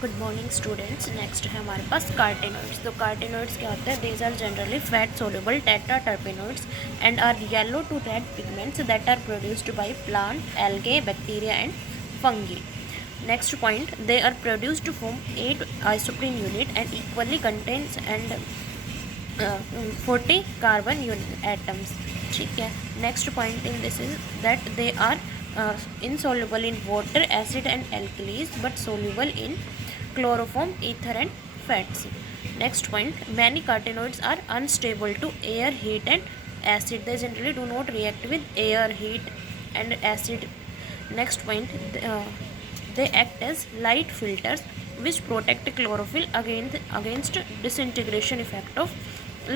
Good morning students. Next है हमारे पास कार्टेनोइड्स। तो कार्टेनोइड्स क्या होते हैं? These are generally fat soluble tetra terpenoids and are yellow to red pigments that are produced by plant, algae, bacteria and fungi. Next point, they are produced to form 8 isoprene unit and equally contains and 40 carbon unit atoms. ठीक है. Next point in this is that they are insoluble in water, acid and alkalis but soluble in chloroform, ether and fats. Next point, many carotenoids are unstable to air, heat and acid. They generally do not react with air, heat and acid. Next point, they act as light filters which protect chlorophyll against disintegration effect of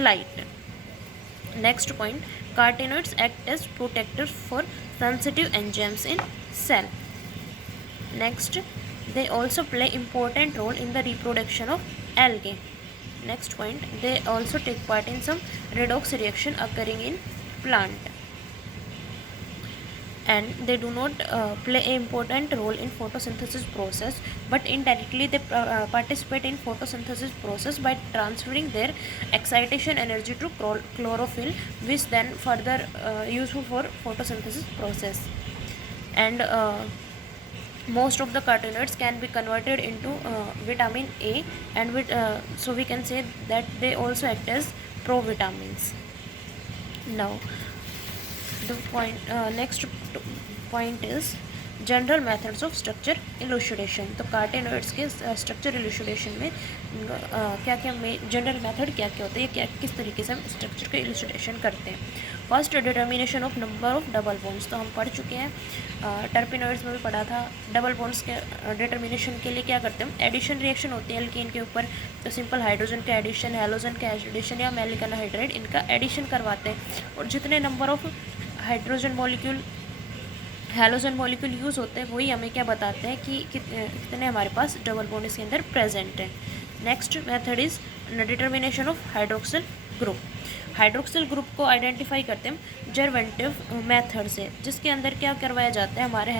light. Next point, carotenoids act as protectors for sensitive enzymes in cell. Next, they also play important role in the reproduction of algae. Next point, they also take part in some redox reaction occurring in plant. And they do not play an important role in photosynthesis process, but indirectly they participate in photosynthesis process by transferring their excitation energy to chlorophyll, which then further useful for photosynthesis process. And most of the carotenoids can be converted into vitamin A, and so we can say that they also act as provitamins. Now the next point is general methods of structure elucidation. तो carotenoids के structure इलूशिडेशन में क्या क्या general method क्या क्या होते हैं, क्या किस तरीके से हम स्ट्रक्चर के इलूशिडेशन करते हैं. First, determination of number of double bonds. तो हम पढ़ चुके हैं, टर्पिनोइड्स में भी पढ़ा था. डबल बॉन्ड्स के डिटर्मिनेशन के लिए क्या करते हैं हम? एडिशन रिएक्शन होती है एल्कीन के ऊपर. तो सिंपल हाइड्रोजन का एडिशन, हेलोजन का एडिशन या मैलिक एनहाइड्राइड, इनका एडिशन करवाते हैं. और जितने number of hydrogen molecule, halogen molecule use होते हैं, वही हमें क्या बताते हैं कि कितने हमारे पास डबल बॉन्ड इसके अंदर प्रेजेंट है. Next method is determination of hydroxyl group. Hydroxyl group को आइडेंटिफाई करते हैं जर्वेंटिव मेथड से, जिसके अंदर क्या करवाया जाता है, हमारे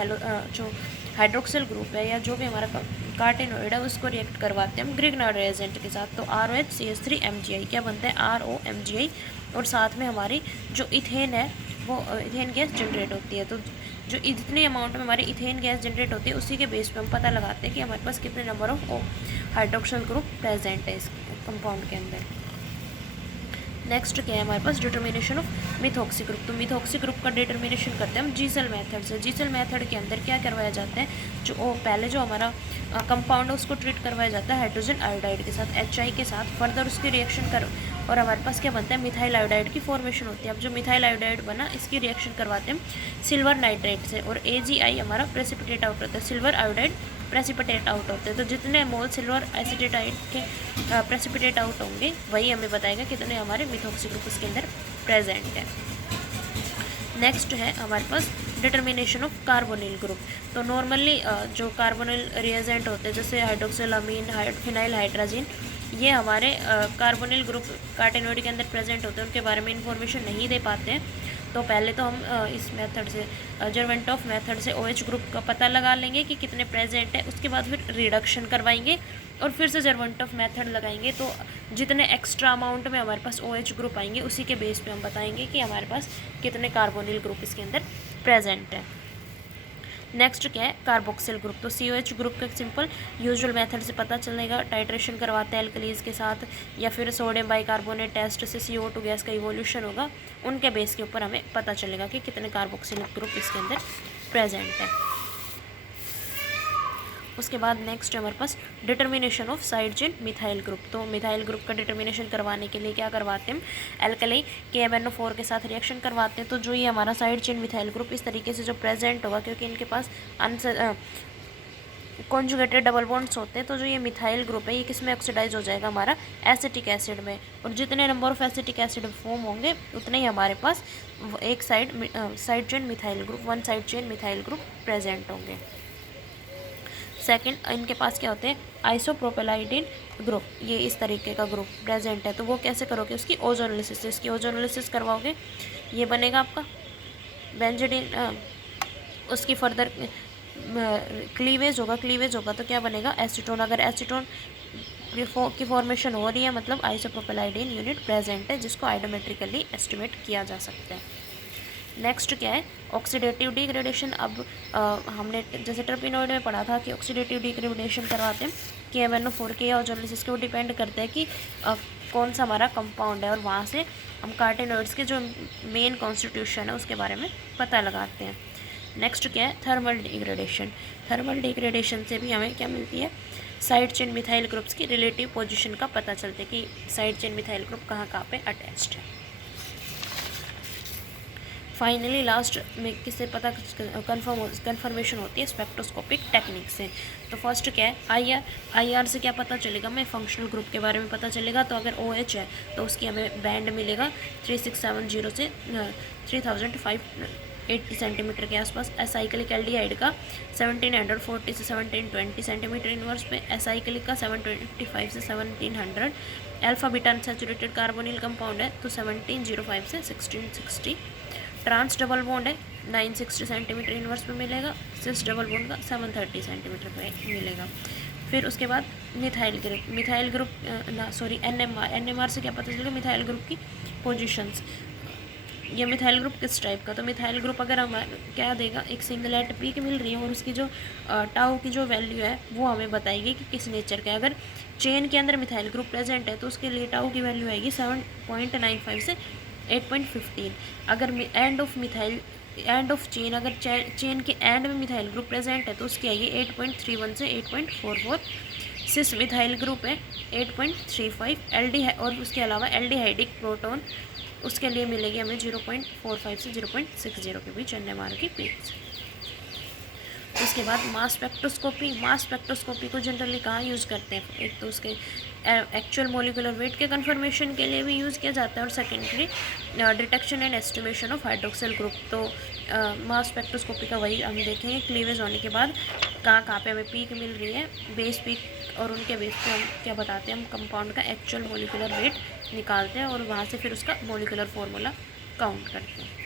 जो हाइड्रोक्सिल ग्रुप है या जो भी हमारा कार्टेनोइड है उसको रिएक्ट करवाते हैं हम ग्रिग्नार्ड रिएजेंट के साथ. तो ROHCH3 क्या बनता है? ROMgI. और साथ में हमारी जो इथेन है वो इथेन गैस जनरेट होती है. तो जो इतने अमाउंट में हमारी इथेन गैस जनरेट होती है उसी के बेस पे हम पता लगाते हैं कि हमारे पास कितने number of hydroxyl group present है इस कंपाउंड के अंदर. नेक्स्ट क्या है हमारे पास? Determination of methoxy group. तो मिथॉक्सी ग्रुप का डिटर्मिनेशन करते हैं हम जीसेल मेथड से. जीसेल मेथड के अंदर क्या करवाया जाता है, जो पहले जो हमारा कंपाउंड है उसको ट्रीट करवाया जाता है हाइड्रोजन आयोडाइड के साथ, HI के साथ. फर्दर उसकी रिएक्शन कर और हमारे पास क्या बनता है? मिथाइल आयोडाइड की फॉर्मेशन होती है. अब जो मिथाइल आयोडाइड बना इसकी रिएक्शन करवाते हैं सिल्वर नाइट्रेट से, और AgI हमारा प्रेसिपिटेट आउट होता है. सिल्वर आयोडाइड प्रेसिपिटेट आउट होते हैं. तो जितने मोल सिल्वर एसिटेटाइड के प्रेसिपिटेट आउट होंगे वही हमें बताएगा कितने हमारे मिथॉक्सी ग्रुप इसके अंदर प्रेजेंट है. नेक्स्ट है हमारे पास डिटर्मिनेशन ऑफ कार्बोनिल ग्रुप. तो नॉर्मली जो कार्बोनिल रिएजेंट होते हैं जैसे हाइड्रोक्सिल अमीन, फिनाइल हाइड्राजीन, ये हमारे कार्बोनिल ग्रुप कार्टेनोइड के अंदर प्रेजेंट होते हैं, उनके बारे में इंफॉर्मेशन नहीं दे पाते हैं. तो पहले तो हम इस मेथड से जर्वेंटॉफ मेथड से OH ग्रुप का पता लगा लेंगे कि कितने प्रेजेंट है. उसके बाद फिर रिडक्शन करवाएंगे और फिर से जर्वेंटॉफ मेथड लगाएंगे. तो जितने एक्स्ट्रा अमाउंट में हमारे पास OH ग्रुप आएंगे उसी के बेस पे हम बताएंगे कि हमारे पास कितने कार्बोनिल ग्रुप इसके अंदर प्रेजेंट है. नेक्स्ट क्या है? Carboxyl group. तो COH ग्रुप का सिंपल यूजुअल मेथड से पता चलेगा. टाइट्रेशन करवाते हैं एल्कलीज के साथ या फिर सोडियम बाइकार्बोनेट टेस्ट से CO2 गैस का इवोल्यूशन होगा, उनके बेस के ऊपर हमें पता चलेगा कि कितने कार्बोक्सिल ग्रुप इसके अंदर प्रेजेंट है. उसके बाद नेक्स्ट है हमारे पास determination of side chain methyl group. तो मिथाइल ग्रुप का डिटर्मिनेशन करवाने के लिए क्या करवाते हैं? एल्कली KMnO4 के साथ रिएक्शन करवाते हैं. तो जो ये हमारा साइड चेन मिथाइल ग्रुप इस तरीके से जो प्रेजेंट होगा, क्योंकि इनके पास कॉन्जुगेटेड डबल बॉन्ड्स होते हैं, तो जो ये मिथाइल ग्रुप है ये किस में ऑक्सीडाइज हो जाएगा? हमारा एसिटिक एसिड में. और जितने number of acetic acid form होंगे उतने ही हमारे पास एक side chain methyl group, one side chain methyl group present होंगे. सेकंड, इनके पास क्या होते हैं? आइसोप्रोपेलाइडिन ग्रुप. ये इस तरीके का ग्रुप प्रेजेंट है. तो वो कैसे करोगे? उसकी ओजोनोलिसिस, इसकी ओजोनोलिसिस करवाओगे, ये बनेगा आपका बेंजोडिन. उसकी फर्दर क्लीवेज होगा तो क्या बनेगा, एसीटोन। अगर एसीटोन की फॉर्मेशन हो रही है मतलब आइसोप्रोपेलाइडीन यूनिट प्रेजेंट है, जिसको आइडोमेट्रिकली एस्टिमेट किया जा सकता है। नेक्स्ट क्या है, ऑक्सीडेटिव डिग्रेडेशन। अब हमने जैसे टर्पिनोइड में पढ़ा था कि ऑक्सीडेटिव डिग्रेडेशन करवाते हैं कि MnO4 के ऑर्गेनोलिसिस के, वो डिपेंड करता है कि कौन सा हमारा कंपाउंड है, और वहाँ से हम कार्टेनोइड्स के जो मेन कॉन्स्टिट्यूशन है उसके बारे में पता लगाते हैं। नेक्स्ट क्या है, थर्मल डिग्रेडेशन। थर्मल डिग्रेडेशन से भी हमें क्या मिलती है, साइड चेन मिथाइल ग्रुप्स की रिलेटिव पोजीशन का पता चलता है कि साइड चेन मिथाइल ग्रुप कहाँ पे अटैच्ड है। फाइनली लास्ट में किससे पता कन्फर्मेशन होती है, स्पेक्ट्रोस्कोपिक टेक्निक से। तो फर्स्ट क्या है, IR से क्या पता चलेगा, हमें फंक्शनल ग्रुप के बारे में पता चलेगा। तो अगर OH है तो उसकी हमें बैंड मिलेगा 3670 से 3580 सेंटीमीटर के आसपास। एसाइक्लिक एल्डिहाइड का 1740 से 1720 सेंटीमीटर इनवर्स में, एसाइक्लिक का 725 से 1700। Alpha beta unsaturated carbonyl compound है तो 1705 से 1660। ट्रांस डबल बॉन्ड है 960 सेंटीमीटर इनवर्स में मिलेगा। सिस डबल बॉन्ड का 730 सेंटीमीटर पे मिलेगा। फिर उसके बाद मिथाइल ग्रुप NMR से क्या पता चलेगा, मिथाइल ग्रुप की पोजीशंस। ये मिथाइल ग्रुप किस टाइप का, तो मिथाइल ग्रुप अगर हम क्या देगा, एक सिंगलेट पीक मिल रही है और उसकी जो टाउ की जो वैल्यू है वो हमें बताएगी कि किस नेचर का है। अगर चेन के अंदर मिथाइल ग्रुप प्रेजेंट है तो उसके लिए टाउ की वैल्यू आएगी 7.95 से 8.15। अगर एंड ऑफ चेन, अगर चेन के एंड में मिथाइल ग्रुप प्रेजेंट है तो उसकी आएगी 8.31 से 8.44। सिस मिथाइल ग्रुप है 8.35। और उसके अलावा एल्डिहाइडिक प्रोटोन, उसके लिए मिलेगी हमें 0.45 से 0.60 के बीच NMR की पीक्स। उसके बाद मास स्पेक्ट्रोस्कोपी को जनरली कहाँ यूज़ करते हैं, एक तो उसके एक्चुअल मोलिकुलर वेट के कंफर्मेशन के लिए भी यूज़ किया जाता है, और secondary detection and estimation of hydroxyl group. तो मास स्पेक्ट्रोस्कोपी का वही हम देखेंगे, क्लीवेज होने के बाद कहाँ पे हमें पीक मिल रही है, बेस पीक, और उनके बेस पे हम क्या बताते हैं, हम कंपाउंड का एक्चुअल मोलिकुलर वेट निकालते हैं और वहाँ से फिर उसका मोलिकुलर फॉर्मूला काउंट करते हैं।